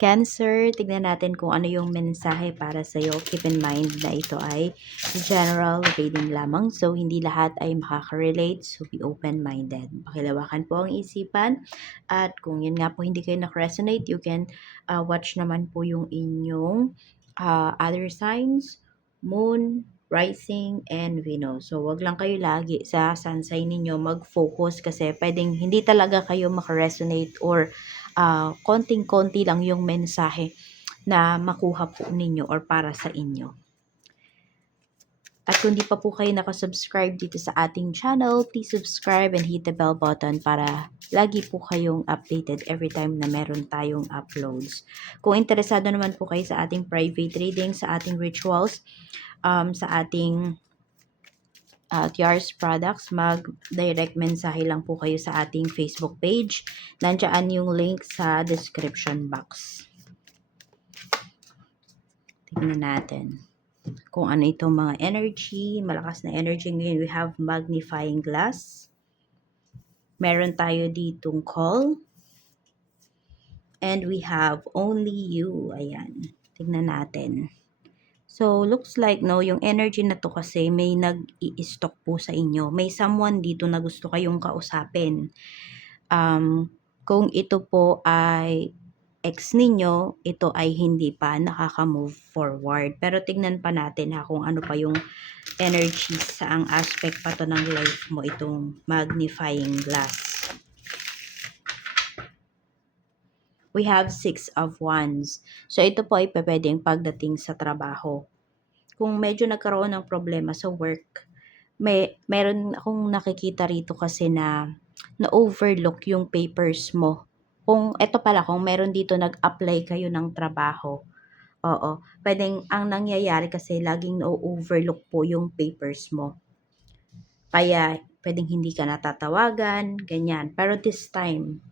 Cancer, tignan natin kung ano yung mensahe para sa'yo. Keep in mind na ito ay general reading lamang. So, hindi lahat ay makaka-relate. So, be open-minded. Pakilawakan po ang isipan. At kung yun nga po hindi kayo nak-resonate, you can watch naman po yung inyong other signs, moon, rising, and Venus. So, wag lang kayo lagi sa sun sign ninyo mag-focus kasi pwedeng hindi talaga kayo makaresonate or konting-konti lang yung mensahe na makuha po ninyo or para sa inyo. At kung di pa po kayo nakasubscribe dito sa ating channel, please subscribe and hit the bell button para lagi po kayong updated every time na meron tayong uploads. Kung interesado naman po kayo sa ating private reading, sa ating rituals, sa ating TR's products, mag-direct mensahe lang po kayo sa ating Facebook page. Nandiyan yung link sa description box. Tignan natin kung ano itong mga energy, malakas na energy. Ngayon, we have magnifying glass. Meron tayo ditong call. And we have only you. Ayan. Tignan natin. So, looks like, no, yung energy na to kasi may nag-i-stock po sa inyo. May someone dito na gusto kayong kausapin. Kung ito po ay ex ninyo, ito ay hindi pa nakaka-move forward. Pero tignan pa natin ha kung ano pa yung energy sa ang aspect pa to ng life mo, itong magnifying glass. We have 6 of Wands. So ito po ay pwedeng pagdating sa trabaho. Kung medyo nagkaroon ng problema sa work, meron akong nakikita rito kasi na overlook yung papers mo. Kung eto pala, kung meron dito nag-apply kayo ng trabaho, oo, pwedeng ang nangyayari kasi laging na-overlook po yung papers mo. Kaya pwedeng hindi ka natatawagan, ganyan. Pero this time,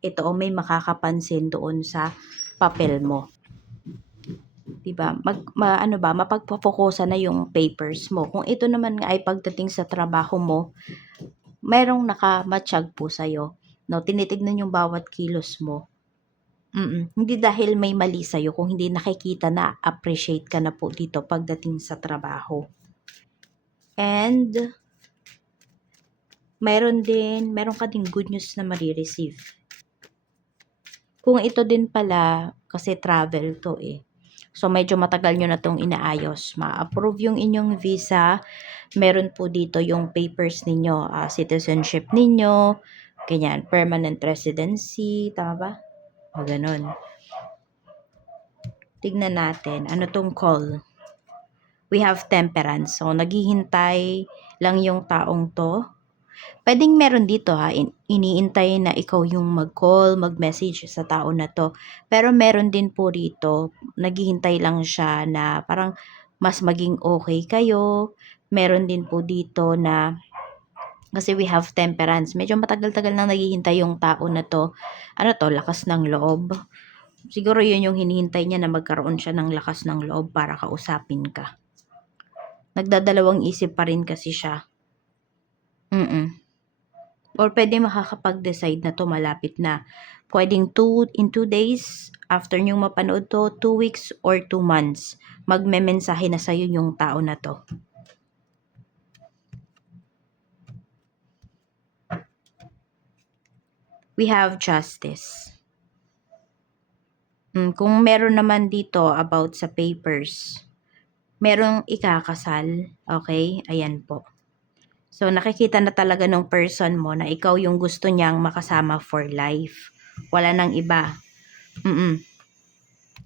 ito may makakapansin doon sa papel mo. 'Di ba? Mapagpo-focusan na yung papers mo. Kung ito naman nga ay pagdating sa trabaho mo, merong nakamatsyag po sa'yo. No, tinitignan yung bawat kilos mo. Hindi dahil may mali sa'yo, kung hindi nakikita na appreciate ka na po dito pagdating sa trabaho. And meron ka ding good news na marireceive. Kung ito din pala, kasi travel to eh. So, medyo matagal nyo na itong inaayos. Ma-approve yung inyong visa. Meron po dito yung papers ninyo, citizenship ninyo, ganyan, permanent residency, tama ba? O, ganun. Tignan natin, ano tong call? We have temperance. So, naghihintay lang yung taong to. Pwedeng meron dito iniintay na ikaw yung mag-call, mag-message sa tao na to. Pero meron din po rito, naghihintay lang siya na parang mas maging okay kayo. Meron din po dito na, kasi we have temperance, medyo matagal-tagal nang naghihintay yung tao na to. Ano to, lakas ng loob. Siguro yun yung hinihintay niya, na magkaroon siya ng lakas ng loob para kausapin ka. Nagdadalawang isip pa rin kasi siya. Or pwede makakapag-decide na to malapit na. Pwedeng in 2 days, after nyong mapanood to, 2 weeks or 2 months, magmemensahe na sa'yo yung tao na to. We have justice. Kung meron naman dito about sa papers, merong ikakasal, okay? Ayan po. So, nakikita na talaga ng person mo na ikaw yung gusto niyang makasama for life. Wala nang iba.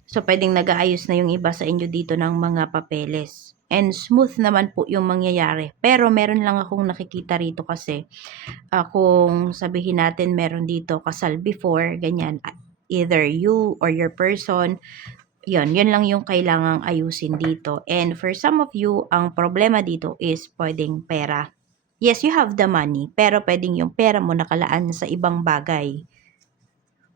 So, pwedeng nag-aayos na yung iba sa inyo dito ng mga papeles. And smooth naman po yung mangyayari. Pero meron lang akong nakikita rito kasi kung sabihin natin meron dito kasal before, ganyan, either you or your person, yun lang yung kailangang ayusin dito. And for some of you, ang problema dito is pwedeng pera. Yes, you have the money, pero pwedeng yung pera mo nakalaan sa ibang bagay.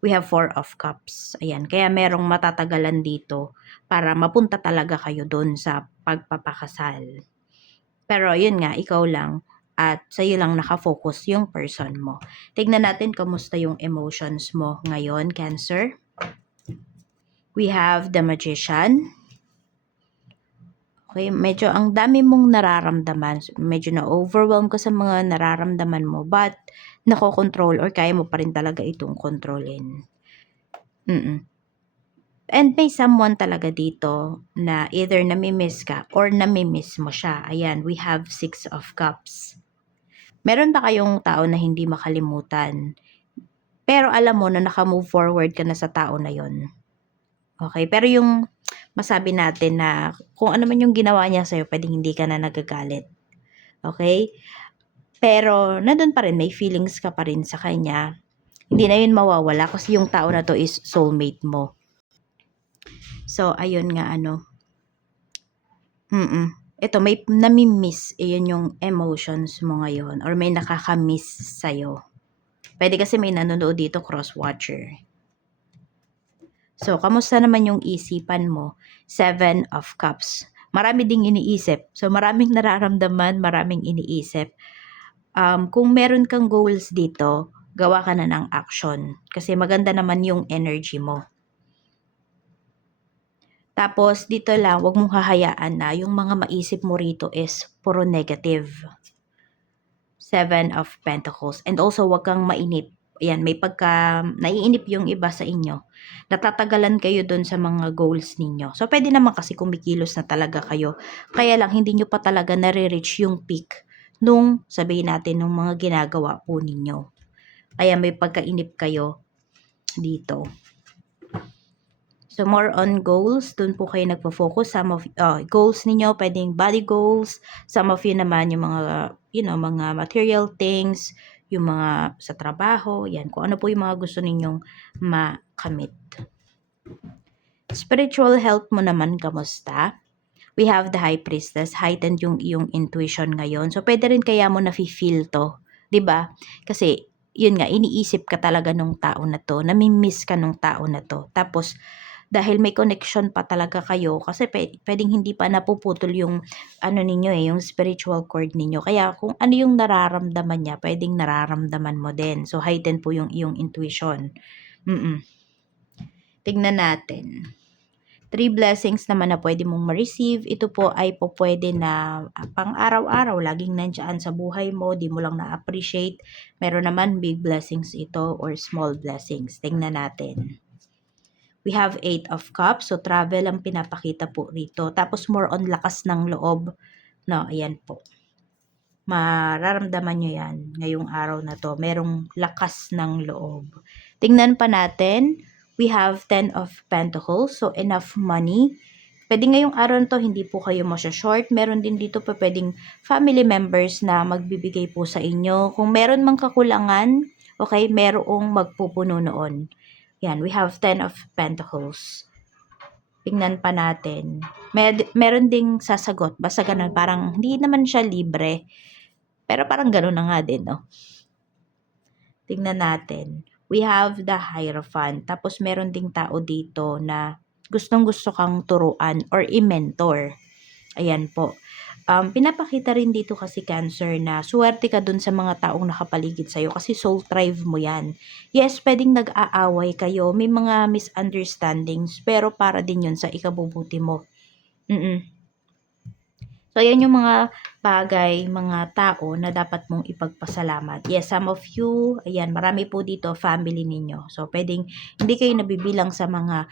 We have 4 of cups. Ayan, kaya merong matatagalan dito para mapunta talaga kayo doon sa pagpapakasal. Pero yun nga, ikaw lang at sa'yo lang nakafocus yung person mo. Tignan natin kamusta yung emotions mo ngayon, Cancer. We have the Magician. Okay, medyo ang dami mong nararamdaman. Medyo na-overwhelm ka sa mga nararamdaman mo, but nakokontrol or kaya mo pa rin talaga itong kontrolin. And may someone talaga dito na either namimiss ka or namimiss mo siya. Ayan, we have 6 of Cups. Meron ba kayong tao na hindi makalimutan? Pero alam mo na naka-move forward ka na sa tao na yon. Okay, pero yung masabi natin na kung ano man yung ginawa niya sa'yo, pwedeng hindi ka na nagagalit. Okay? Pero nandun pa rin, may feelings ka pa rin sa kanya. Hindi na yun mawawala kasi yung tao na to is soulmate mo. So, ayun nga Ito, may nami-miss. Iyon yung emotions mo ngayon or may nakaka-miss sa'yo. Pwede kasi may nanonood dito, cross-watcher. So, kamusta naman yung isipan mo? 7 of Cups. Marami ding iniisip. So, maraming nararamdaman, maraming iniisip. Kung meron kang goals dito, gawa ka na ng action. Kasi maganda naman yung energy mo. Tapos, dito lang, wag mong hahayaan na yung mga maisip mo rito is puro negative. 7 of Pentacles. And also, wag kang mainip. Ayan, may pagka naiinip yung iba sa inyo. Natatagalan kayo dun sa mga goals ninyo. So, pwede naman kasi kumikilos na talaga kayo. Kaya lang, hindi nyo pa talaga nare-reach yung peak nung, sabihin natin, nung mga ginagawa po ninyo. Kaya may pagkainip kayo dito. So, more on goals. Dun po kayo nagpo-focus. Some of goals ninyo, pwedeng body goals. Some of you naman, yung mga, mga material things, yung mga sa trabaho, yan. Kung ano po yung mga gusto ninyong makamit. Spiritual health mo naman, kamusta? We have the High Priestess. Heightened yung iyong intuition ngayon. So, pwede rin kaya mo na-feel to. 'Di ba? Kasi, yun nga, iniisip ka talaga nung tao na to. Namimiss ka nung tao na to. Tapos, dahil may connection pa talaga kayo kasi pwedeng hindi pa napuputol yung ninyo yung spiritual cord ninyo. Kaya kung ano yung nararamdaman niya, pwedeng nararamdaman mo din. So heighten po yung iyong intuition. Tignan natin. 3 blessings naman na pwede mong ma-receive. Ito po ay po pwede na pang araw-araw, laging nandiyan sa buhay mo, di mo lang na-appreciate. Meron naman big blessings ito or small blessings. Tingnan natin. We have 8 of Cups. So, travel ang pinapakita po rito. Tapos, more on lakas ng loob. No, ayan po. Mararamdaman nyo yan ngayong araw na to. Merong lakas ng loob. Tingnan pa natin. We have 10 of Pentacles. So, enough money. Pwede ngayong araw na to, hindi po kayo masya-short. Meron din dito pa pwedeng family members na magbibigay po sa inyo. Kung meron mang kakulangan, okay, merong magpupuno noon. Yan, we have 10 of Pentacles. Tingnan pa natin. Meron ding sasagot. Basta ganun, parang hindi naman siya libre. Pero parang ganun na nga din, no? Tingnan natin. We have the Hierophant. Tapos meron ding tao dito na gustong-gusto kang turuan or i-mentor. Ayan po. Pinapakita rin dito kasi Cancer na swerte ka dun sa mga taong nakapaligid sa'yo kasi soul tribe mo yan. Yes, pwedeng nag-aaway kayo, may mga misunderstandings, pero para din yun sa ikabubuti mo. So, yan yung mga bagay, mga tao na dapat mong ipagpasalamat. Yes, some of you, ayan, marami po dito, family ninyo. So, pwedeng hindi kayo nabibilang sa mga,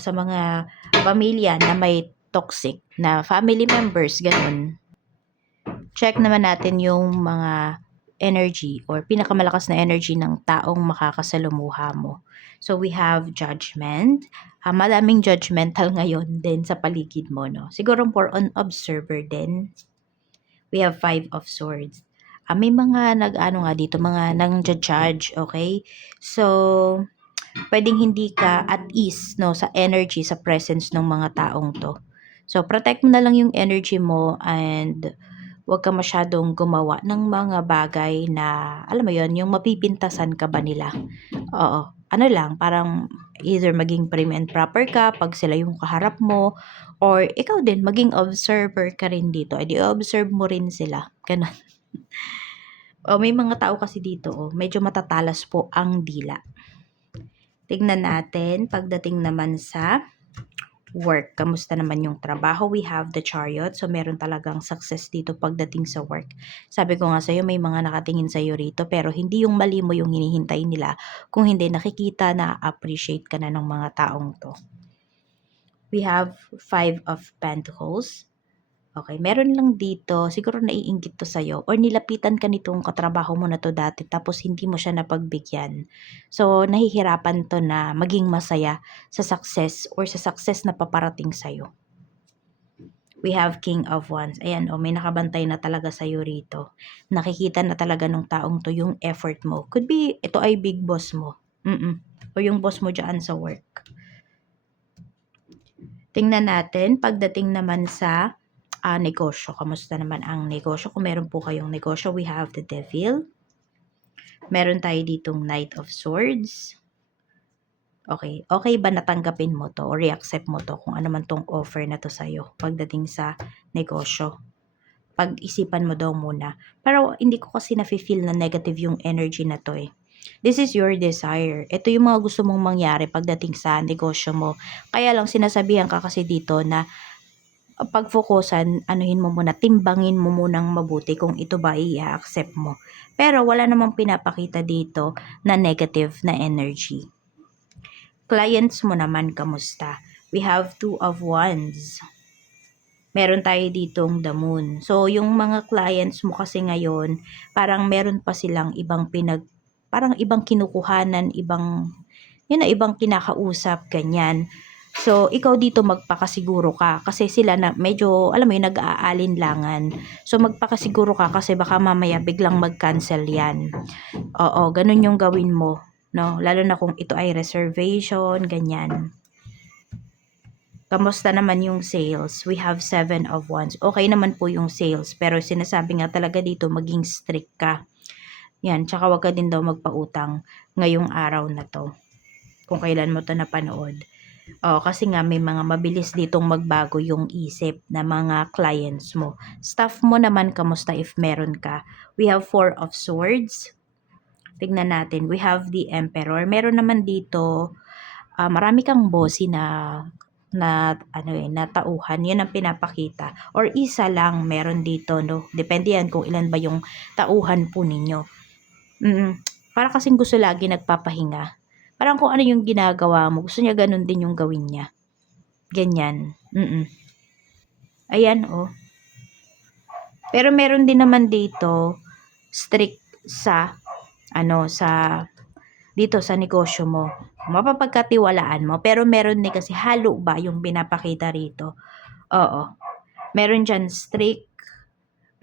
sa mga pamilya na may toxic na family members, ganun. Check naman natin yung mga energy or pinakamalakas na energy ng taong makakasalumuha mo. So, we have Judgment. Maraming judgmental ngayon din sa paligid mo, no? Siguro more on observer din. We have 5 of Swords. May mga nga dito, mga nang-judge, okay? So, pwedeng hindi ka at ease, no, sa energy, sa presence ng mga taong to. So, protect mo na lang yung energy mo and huwag ka masyadong gumawa ng mga bagay na, alam mo yon, yung mapipintasan ka ba nila. Oo. Ano lang, parang either maging prim and proper ka pag sila yung kaharap mo, or ikaw din, maging observer ka rin dito. E di observe mo rin sila. Ganun. May mga tao kasi dito, medyo matatalas po ang dila. Tignan natin pagdating naman sa work. Kamusta naman yung trabaho? We have the Chariot. So, meron talagang success dito pagdating sa work. Sabi ko nga sa'yo, may mga nakatingin sa'yo rito, pero hindi yung mali mo yung hinihintay nila. Kung hindi, nakikita na appreciate ka na ng mga taong to. We have 5 of Pentacles. Okay, meron lang dito, siguro naiinggit to sa'yo or nilapitan ka nitong katrabaho mo na to dati tapos hindi mo siya napagbigyan. So, nahihirapan to na maging masaya sa success or sa success na paparating sa'yo. We have King of Wands. Ayan, may nakabantay na talaga sa'yo rito. Nakikita na talaga nung taong to yung effort mo. Could be, ito ay big boss mo. O yung boss mo dyan sa work. Tingnan natin, pagdating naman sa negosyo. Kamusta naman ang negosyo? Kung meron po kayong negosyo, we have the Devil. Meron tayo ditong Knight of Swords. Okay. Okay ba natanggapin mo to or i-accept mo to kung ano man tong offer na to sa'yo pagdating sa negosyo? Pag-isipan mo daw muna. Pero hindi ko kasi nafe-feel na negative yung energy na to eh. This is your desire. Ito yung mga gusto mong mangyari pagdating sa negosyo mo. Kaya lang sinasabihan ka kasi dito na pag-focusan, anuhin mo muna, timbangin mo munang mabuti kung ito ba i-accept mo. Pero wala namang pinapakita dito na negative na energy. Clients mo naman, kamusta? We have 2 of Wands. Meron tayo ditong the Moon. So, yung mga clients mo kasi ngayon, parang meron pa silang ibang parang ibang kinukuhanan, ibang kinakausap, ganyan. So, ikaw dito magpakasiguro ka kasi sila na medyo, alam mo yun, nag-aalinlangan. So, magpakasiguro ka kasi baka mamaya biglang mag-cancel yan. Oo, ganun yung gawin mo, no? Lalo na kung ito ay reservation, ganyan. Kamusta naman yung sales? We have 7 of Wands. Okay naman po yung sales, pero sinasabi nga talaga dito, maging strict ka. Yan, tsaka wag ka din daw magpautang ngayong araw na to. Kung kailan mo to napanood. Kasi nga may mga mabilis ditong magbago yung isip na mga clients mo. Staff mo naman, kamusta if meron ka? We have 4 of Swords. Tignan natin. We have the Emperor. Meron naman dito, marami kang bossy na tauhan. Yun ang pinapakita. Or isa lang meron dito, no? Depende yan kung ilan ba yung tauhan po ninyo. Para kasing gusto lagi nagpapahinga. Parang kung ano yung ginagawa mo, gusto niya ganun din yung gawin niya. Ganyan. Ayan, oh. Pero meron din naman dito, strict sa, dito sa negosyo mo. Mapapagkatiwalaan mo. Pero meron din kasi halo ba yung pinapakita rito. Oo. Meron dyan strict.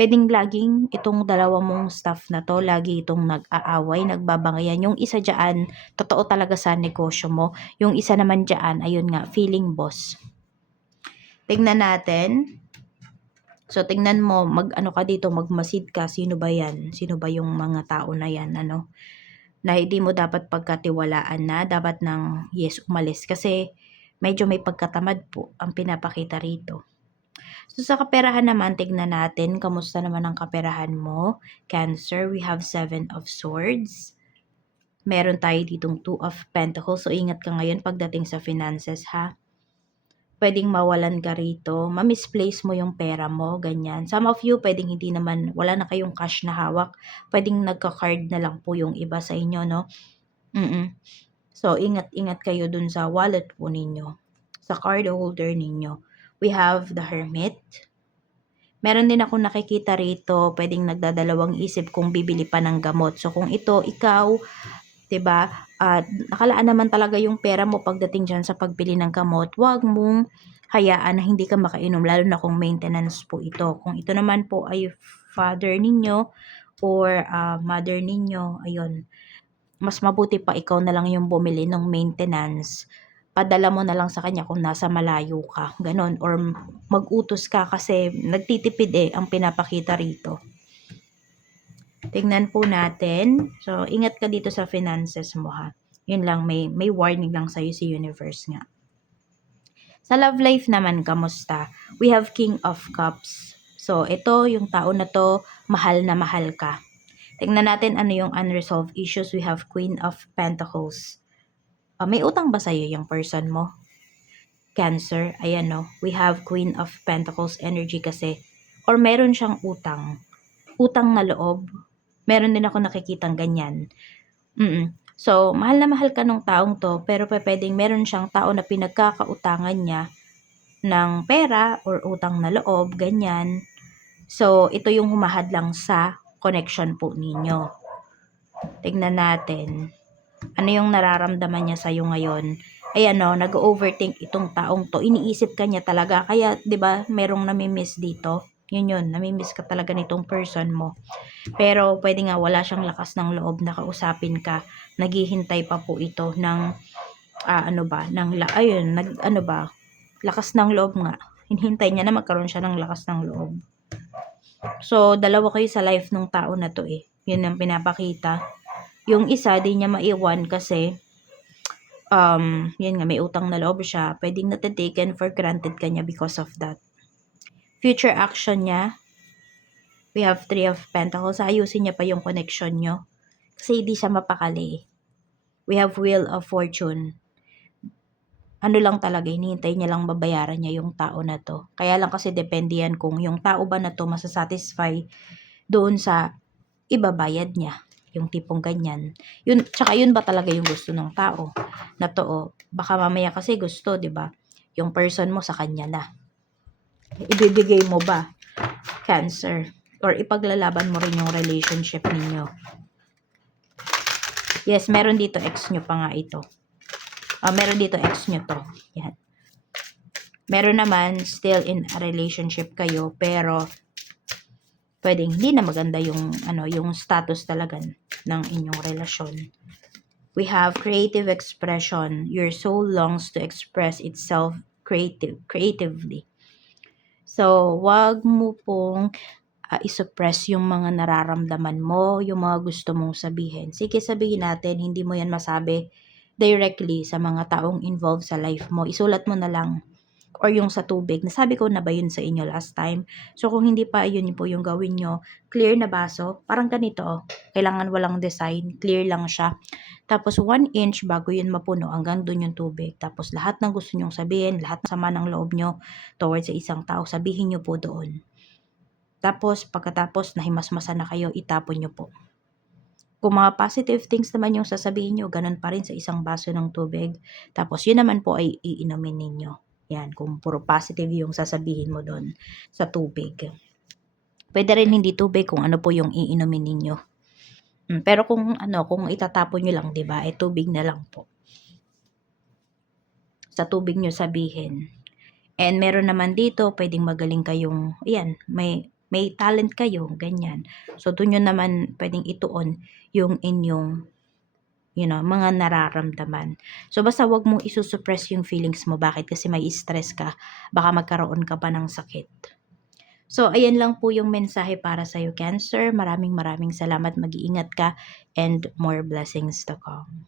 Pwedeng laging itong dalawa mong staff na to, lagi itong nag-aaway, nagbabangayan. Yung isa dyan, totoo talaga sa negosyo mo. Yung isa naman dyan, ayun nga, feeling boss. Tingnan natin. So, tingnan mo, mag-ano ka dito, magmasid ka. Sino ba yan? Sino ba yung mga tao na yan? Na hindi mo dapat pagkatiwalaan na, dapat nang yes, umalis. Kasi, medyo may pagkatamad po ang pinapakita rito. So, sa kaperahan naman, tignan natin, kamusta naman ang kaperahan mo? Cancer, we have 7 of Swords. Meron tayo ditong 2 of Pentacles. So, ingat ka ngayon pagdating sa finances, ha? Pwedeng mawalan ka rito. Ma-misplace mo yung pera mo, ganyan. Some of you, pwedeng hindi naman, wala na kayong cash na hawak. Pwedeng nagka-card na lang po yung iba sa inyo, no? So, ingat-ingat kayo dun sa wallet po ninyo. Sa card holder ninyo. We have the Hermit. Meron din ako nakikita rito, pwedeng nagdadalawang isip kung bibili pa ng gamot. So, kung ito, ikaw, 'di ba, nakalaan naman talaga yung pera mo pagdating dyan sa pagbili ng gamot, wag mong hayaan na hindi ka makainom, lalo na kung maintenance po ito. Kung ito naman po ay father ninyo or mother ninyo, ayun, mas mabuti pa ikaw na lang yung bumili ng maintenance. Padala mo na lang sa kanya kung nasa malayo ka, ganon, or mag-utos ka kasi nagtitipid ang pinapakita rito. Tingnan po natin. So, ingat ka dito sa finances mo, ha. Yun lang, may warning lang sa'yo si universe nga. Sa love life naman, kamusta? We have King of Cups. So, ito, yung tao na to, mahal na mahal ka. Tingnan natin ano yung unresolved issues. We have Queen of Pentacles. May utang ba sa'yo yung person mo? Cancer, ayan no, we have Queen of Pentacles energy kasi, or meron siyang utang na loob. Meron din ako nakikitang ganyan. So, mahal na mahal ka nung taong to, pero pwedeng meron siyang tao na pinagkakautangan niya ng pera or utang na loob, ganyan. So, ito yung humahadlang sa connection po ninyo. Tignan natin. Ano yung nararamdaman niya sa'yo ngayon? Ayan no, nag-overthink itong taong to. Iniisip ka niya talaga. Kaya, 'di ba, merong namimiss dito. Yun, namimiss ka talaga nitong person mo. Pero pwede nga wala siyang lakas ng loob na kausapin ka. Naghihintay pa po ito ng lakas ng loob nga. Hinihintay niya na magkaroon siya ng lakas ng loob. So, dalawa kayo sa life ng tao na to eh. Yun ang pinapakita. Yung isa, di niya maiwan kasi yun nga, may utang na loob siya. Pwedeng natataken for granted ka niya because of that. Future action niya, we have 3 of Pentacles. Ayusin niya pa yung connection nyo. Kasi hindi siya mapakali. We have Wheel of Fortune. Ano lang talaga, hinihintay niya lang babayaran niya yung tao na to. Kaya lang kasi depende yan kung yung tao ba na to masasatisfy doon sa ibabayad niya. Yung tipong ganyan. Tsaka yun ba talaga yung gusto ng tao na to? Baka mamaya kasi gusto, 'di ba? Yung person mo sa kanya na. Ibibigay mo ba? Cancer. Or ipaglalaban mo rin yung relationship ninyo. Yes, meron dito ex nyo pa nga ito. Meron dito ex nyo to. Yan. Meron naman still in a relationship kayo pero pwedeng hindi na maganda yung yung status talaga ng inyong relasyon. We have creative expression. Your soul longs to express itself creatively. So, wag mo pong isuppress yung mga nararamdaman mo, yung mga gusto mong sabihin. Sige, sabihin natin, hindi mo yan masabi directly sa mga taong involved sa life mo. Isulat mo na lang. Or yung sa tubig. Nasabi ko na ba yun sa inyo last time? So, kung hindi pa, yun po yung gawin nyo. Clear na baso. Parang ganito. Kailangan walang design. Clear lang siya. Tapos, 1 inch bago yun mapuno. Hanggang dun yung tubig. Tapos, lahat ng gusto nyong sabihin, lahat ng sama ng loob nyo towards sa isang tao, sabihin nyo po doon. Tapos, pagkatapos, nahimasmasa na kayo, itapon nyo po. Kung mga positive things naman yung sasabihin nyo, ganun pa rin sa isang baso ng tubig. Tapos, yun naman po ay iinumin ninyo. Yan, kung puro positive yung sasabihin mo doon sa tubig. Pwede rin hindi tubig kung ano po yung iinumin ninyo. Pero kung itatapon nyo lang, 'di ba? Tubig na lang po. Sa tubig nyo sabihin. And meron naman dito, pwedeng magaling kayong, ayan, may talent kayo, ganyan. So, doon nyo naman pwedeng ituon yung inyong mga nararamdaman. So, basta wag mong isusuppress yung feelings mo. Bakit? Kasi may stress ka. Baka magkaroon ka pa ng sakit. So, ayan lang po yung mensahe para sa'yo, Cancer. Maraming salamat. Mag-iingat ka and more blessings to come.